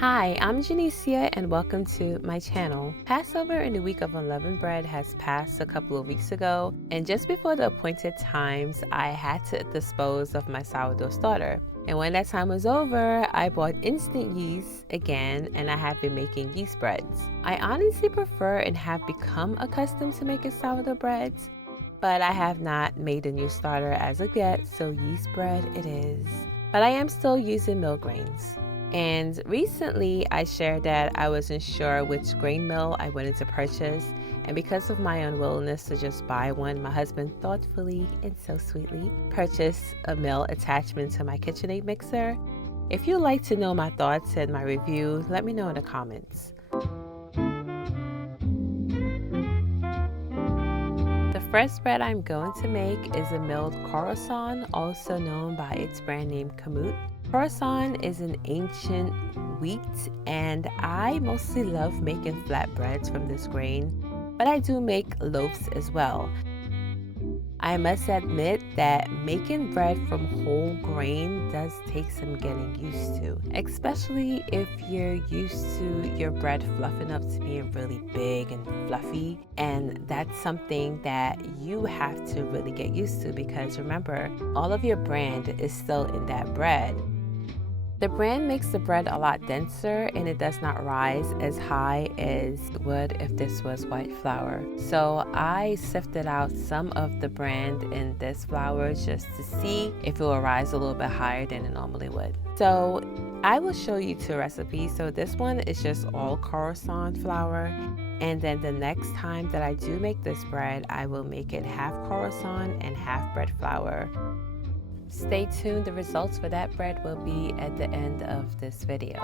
Hi, I'm Janicia and welcome to my channel. Passover in the week of unleavened bread has passed a couple of weeks ago, and just before the appointed times, I had to dispose of my sourdough starter. And when that time was over, I bought instant yeast again, and I have been making yeast breads. I honestly prefer and have become accustomed to making sourdough breads, but I have not made a new starter as of yet, so yeast bread it is. But I am still using mill grains. And recently I shared that I wasn't sure which grain mill I wanted to purchase, and because of my unwillingness to just buy one, my husband thoughtfully and so sweetly purchased a mill attachment to my KitchenAid mixer. If you'd like to know my thoughts and my review, let me know in the comments. The first bread I'm going to make is a milled Khorasan, also known by its brand name Kamut. Khorasan is an ancient wheat, and I mostly love making flatbreads from this grain, but I do make loaves as well. I must admit that making bread from whole grain does take some getting used to, especially if you're used to your bread fluffing up to being really big and fluffy, and that's something that you have to really get used to because remember, all of your brand is still in that bread. The bran makes the bread a lot denser and it does not rise as high as it would if this was white flour. So I sifted out some of the bran in this flour just to see if it will rise a little bit higher than it normally would. So I will show you two recipes. So this one is just all Khorasan flour. And then the next time that I do make this bread, I will make it half Khorasan and half bread flour. Stay tuned, the results for that bread will be at the end of this video.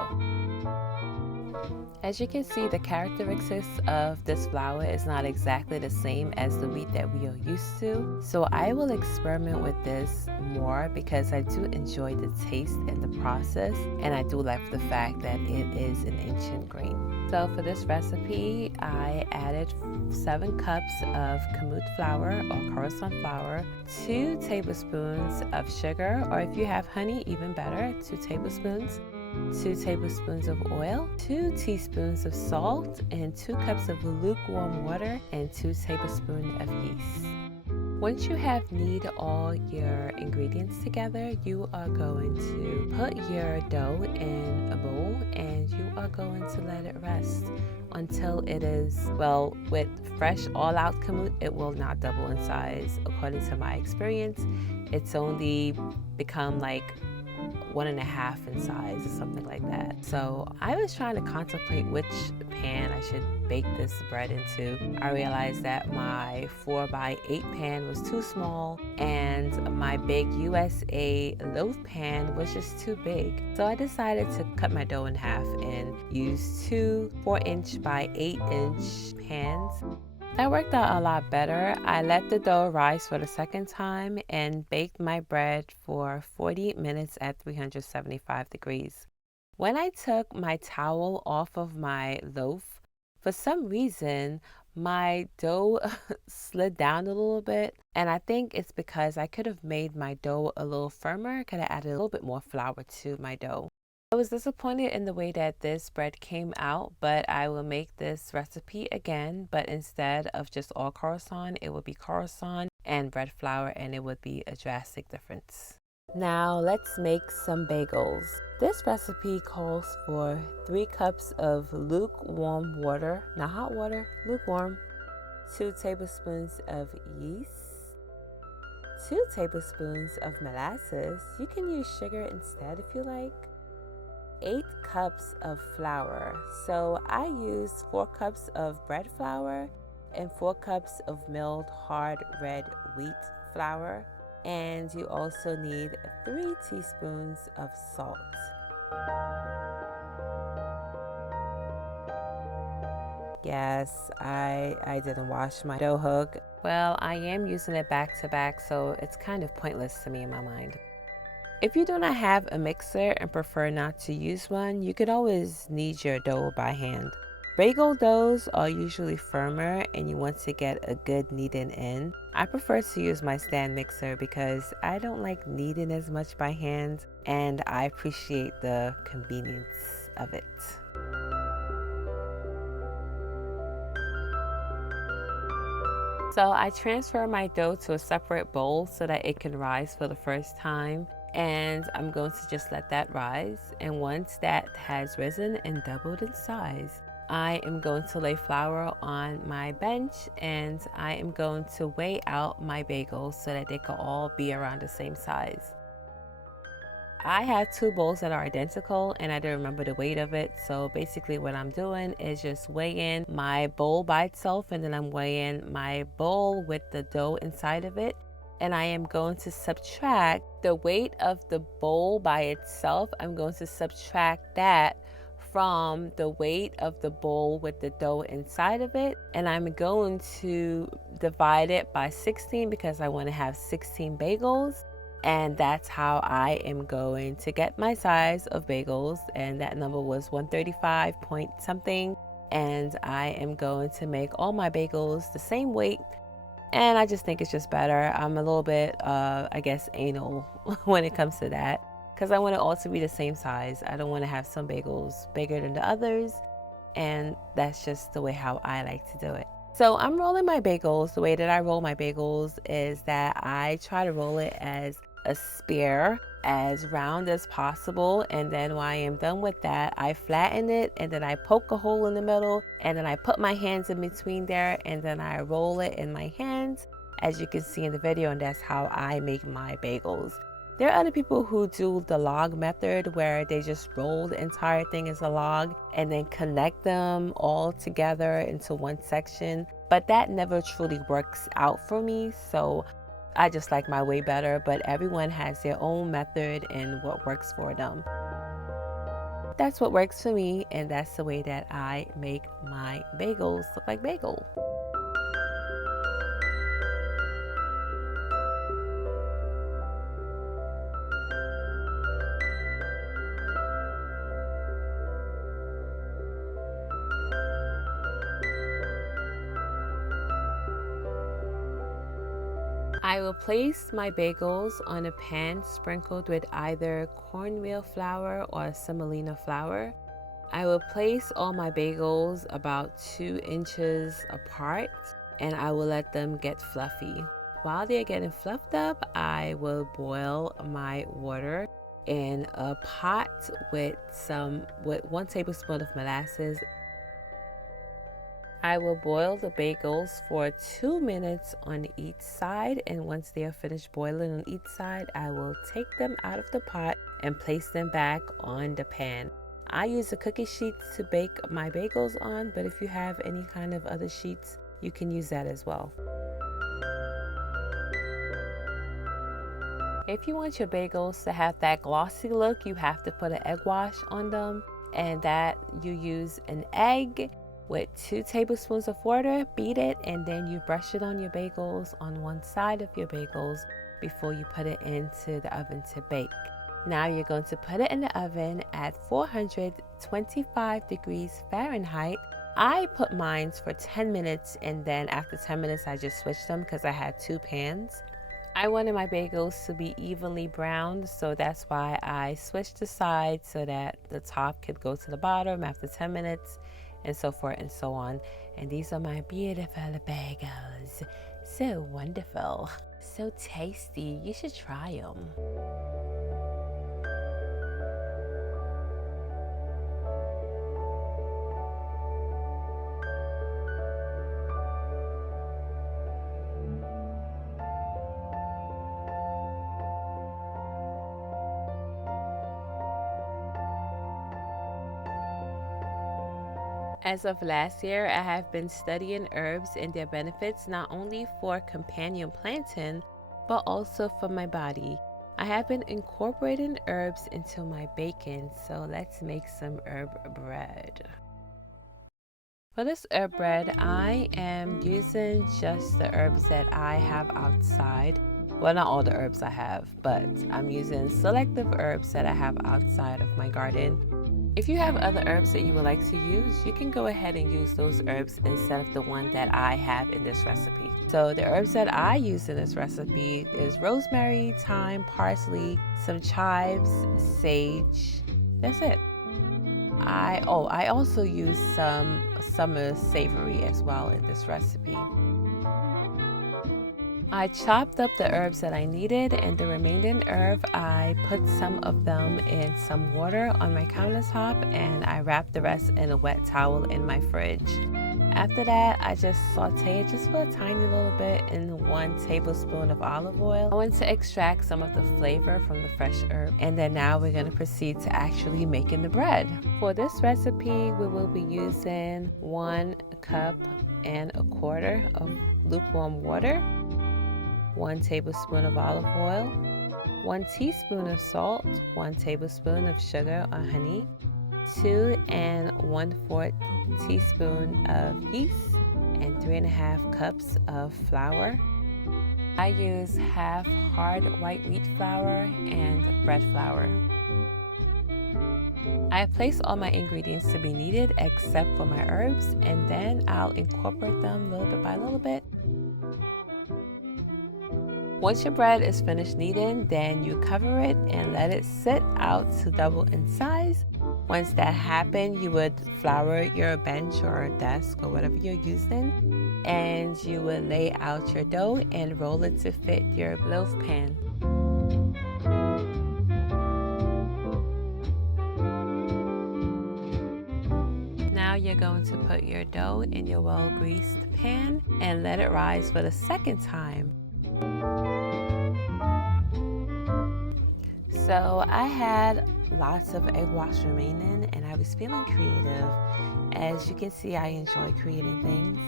As you can see, the characteristics of this flour is not exactly the same as the wheat that we are used to. So I will experiment with this more because I do enjoy the taste and the process, and I do like the fact that it is an ancient grain. So for this recipe, I added 7 cups of kamut flour or Khorasan flour, 2 tablespoons of sugar, or if you have honey, even better, 2 tablespoons, 2 tablespoons of oil, 2 teaspoons of salt, and 2 cups of lukewarm water, and 2 tablespoons of yeast. Once you have kneaded all your ingredients together, you are going to put your dough in a bowl and you are going to let it rest until it is, well, with fresh all-out kamut, it will not double in size. According to my experience, it's only become like 1.5 in size or something like that. So I was trying to contemplate which pan I should bake this bread into. I realized that my 4x8 pan was too small and my big USA loaf pan was just too big. So I decided to cut my dough in half and use 2 4-inch by 8-inch pans. That worked out a lot better. I let the dough rise for the second time and baked my bread for 40 minutes at 375 degrees. When I took my towel off of my loaf, for some reason, my dough slid down a little bit, and I think it's because I could have made my dough a little firmer, could have added a little bit more flour to my dough. I was disappointed in the way that this bread came out, but I will make this recipe again, but instead of just all Khorasan, it would be Khorasan and bread flour, and it would be a drastic difference. Now let's make some bagels. This recipe calls for 3 cups of lukewarm water, not hot water, lukewarm, 2 tablespoons of yeast, 2 tablespoons of molasses. You can use sugar instead if you like. 8 cups of flour. So I used 4 cups of bread flour and 4 cups of milled hard red wheat flour. And you also need 3 teaspoons of salt. Yes, I didn't wash my dough hook. Well, I am using it back to back, so it's kind of pointless to me in my mind. If you do not have a mixer and prefer not to use one, you could always knead your dough by hand. Bagel doughs are usually firmer and you want to get a good kneading in. I prefer to use my stand mixer because I don't like kneading as much by hand and I appreciate the convenience of it. So I transfer my dough to a separate bowl so that it can rise for the first time. And I'm going to just let that rise. And once that has risen and doubled in size, I am going to lay flour on my bench and I am going to weigh out my bagels so that they can all be around the same size. I have two bowls that are identical and I don't remember the weight of it. So basically what I'm doing is just weighing my bowl by itself and then I'm weighing my bowl with the dough inside of it. And I am going to subtract the weight of the bowl by itself. I'm going to subtract that from the weight of the bowl with the dough inside of it. And I'm going to divide it by 16 because I want to have 16 bagels. And that's how I am going to get my size of bagels. And that number was 135 point something. And I am going to make all my bagels the same weight. And I just think it's just better. I'm a little bit, I guess, anal when it comes to that. Because I want it all to be the same size. I don't want to have some bagels bigger than the others. And that's just the way how I like to do it. So I'm rolling my bagels. The way that I roll my bagels is that I try to roll it as a spear, as round as possible. And then when I am done with that, I flatten it and then I poke a hole in the middle and then I put my hands in between there and then I roll it in my hands, as you can see in the video, and that's how I make my bagels. There are other people who do the log method where they just roll the entire thing as a log and then connect them all together into one section. But that never truly works out for me. So I just like my way better, but everyone has their own method and what works for them. That's what works for me, and that's the way that I make my bagels look like bagel. I will place my bagels on a pan sprinkled with either cornmeal flour or semolina flour. I will place all my bagels about 2 inches apart and I will let them get fluffy. While they're getting fluffed up, I will boil my water in a pot with 1 tablespoon of molasses. I will boil the bagels for 2 minutes on each side, and once they are finished boiling on each side, I will take them out of the pot and place them back on the pan. I use a cookie sheet to bake my bagels on, but if you have any kind of other sheets, you can use that as well. If you want your bagels to have that glossy look, you have to put an egg wash on them, and that you use an egg with 2 tablespoons of water, beat it, and then you brush it on your bagels on one side of your bagels before you put it into the oven to bake. Now you're going to put it in the oven at 425 degrees Fahrenheit. I put mine for 10 minutes and then after 10 minutes I just switched them because I had 2 pans. I wanted my bagels to be evenly browned, so that's why I switched the sides so that the top could go to the bottom after 10 minutes. And so forth and so on. And these are my beautiful bagels. So wonderful, so tasty. You should try them. As of last year, I have been studying herbs and their benefits not only for companion planting, but also for my body. I have been incorporating herbs into my baking, so let's make some herb bread. For this herb bread, I am using just the herbs that I have outside. Well, not all the herbs I have, but I'm using selective herbs that I have outside of my garden. If you have other herbs that you would like to use, you can go ahead and use those herbs instead of the one that I have in this recipe. So the herbs that I use in this recipe is rosemary, thyme, parsley, some chives, sage. That's it. I also use some summer savory as well in this recipe. I chopped up the herbs that I needed, and the remaining herb, I put some of them in some water on my countertop, and I wrapped the rest in a wet towel in my fridge. After that, I just saute it just for a tiny little bit in 1 tablespoon of olive oil. I want to extract some of the flavor from the fresh herb, and then now we're going to proceed to actually making the bread. For this recipe, we will be using 1 cup and a quarter of lukewarm water, 1 tablespoon of olive oil, 1 teaspoon of salt, 1 tablespoon of sugar or honey, 2 1/4 teaspoon of yeast, and 3.5 cups of flour. I use half hard white wheat flour and bread flour. I have placed all my ingredients to be kneaded except for my herbs, and then I'll incorporate them little bit by little bit. Once your bread is finished kneading, then you cover it and let it sit out to double in size. Once that happens, you would flour your bench or desk or whatever you're using, and you would lay out your dough and roll it to fit your loaf pan. Now you're going to put your dough in your well-greased pan and let it rise for the second time. So I had lots of egg wash remaining, and I was feeling creative. As you can see, I enjoy creating things.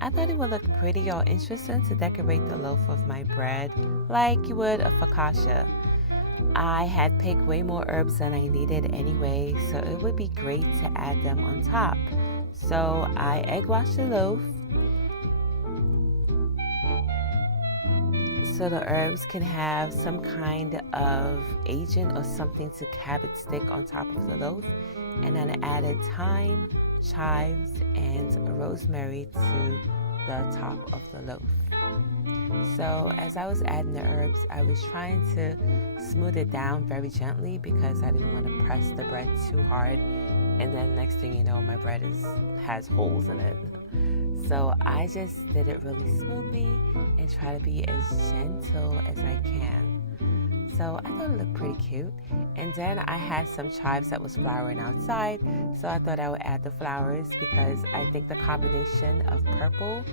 I thought it would look pretty or interesting to decorate the loaf of my bread like you would a focaccia. I had picked way more herbs than I needed anyway, so it would be great to add them on top. So I egg washed the loaf so the herbs can have some kind of agent or something to have it stick on top of the loaf. And then I added thyme, chives, and rosemary to the top of the loaf. So as I was adding the herbs, I was trying to smooth it down very gently because I didn't want to press the bread too hard, and then next thing you know, my bread has holes in it. So I just did it really smoothly and try to be as gentle as I can. So I thought it looked pretty cute. And then I had some chives that was flowering outside, so I thought I would add the flowers because I think the combination of purple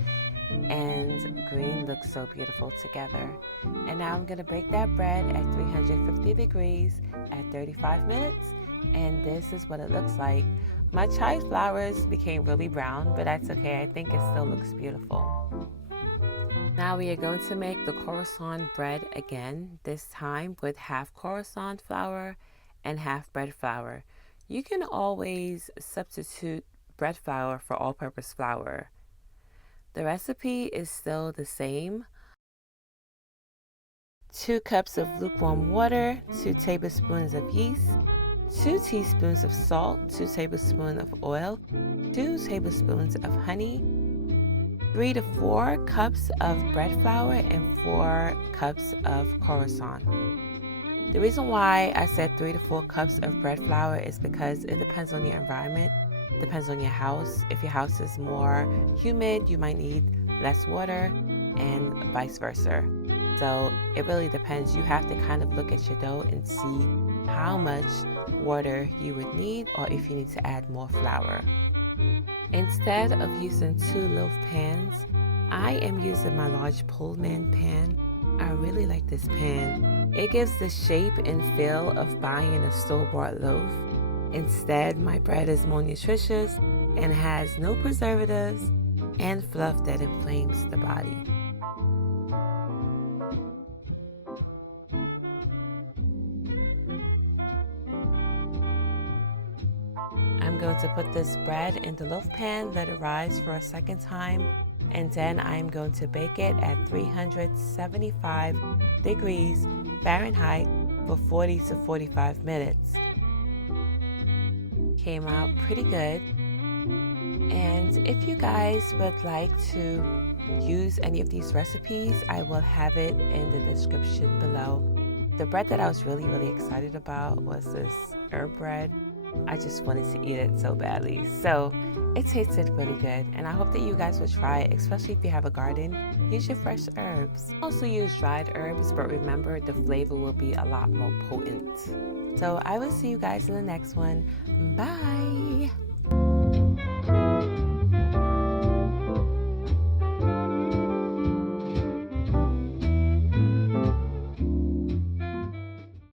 and green looks so beautiful together. And now I'm going to bake that bread at 350 degrees at 35 minutes, and this is what it looks like. My chive flowers became really brown, but that's okay. I think it still looks beautiful. Now we are going to make the Khorasan bread again, this time with half Khorasan flour and half bread flour. You can always substitute bread flour for all-purpose flour. The recipe is still the same. 2 cups of lukewarm water, 2 tablespoons of yeast, 2 teaspoons of salt, 2 tablespoons of oil, 2 tablespoons of honey, 3 to 4 cups of bread flour, and 4 cups of Khorasan. The reason why I said 3 to 4 cups of bread flour is because it depends on your environment, depends on your house. If your house is more humid, you might need less water, and vice versa. So it really depends. You have to kind of look at your dough and see how much water you would need, or if you need to add more flour. Instead of using 2 loaf pans, I am using my large Pullman pan. I really like this pan. It gives the shape and feel of buying a store-bought loaf. Instead, my bread is more nutritious and has no preservatives and fluff that inflames the body. I'm going to put this bread in the loaf pan, let it rise for a second time, and then I'm going to bake it at 375 degrees Fahrenheit for 40 to 45 minutes. Came out pretty good. And if you guys would like to use any of these recipes, I will have it in the description below. The bread that I was really excited about was this herb bread. I just wanted to eat it so badly. So it tasted really good, and I hope that you guys will try it, especially if you have a garden. Use your fresh herbs. Also use dried herbs, but remember the flavor will be a lot more potent. So I will see you guys in the next one. Bye!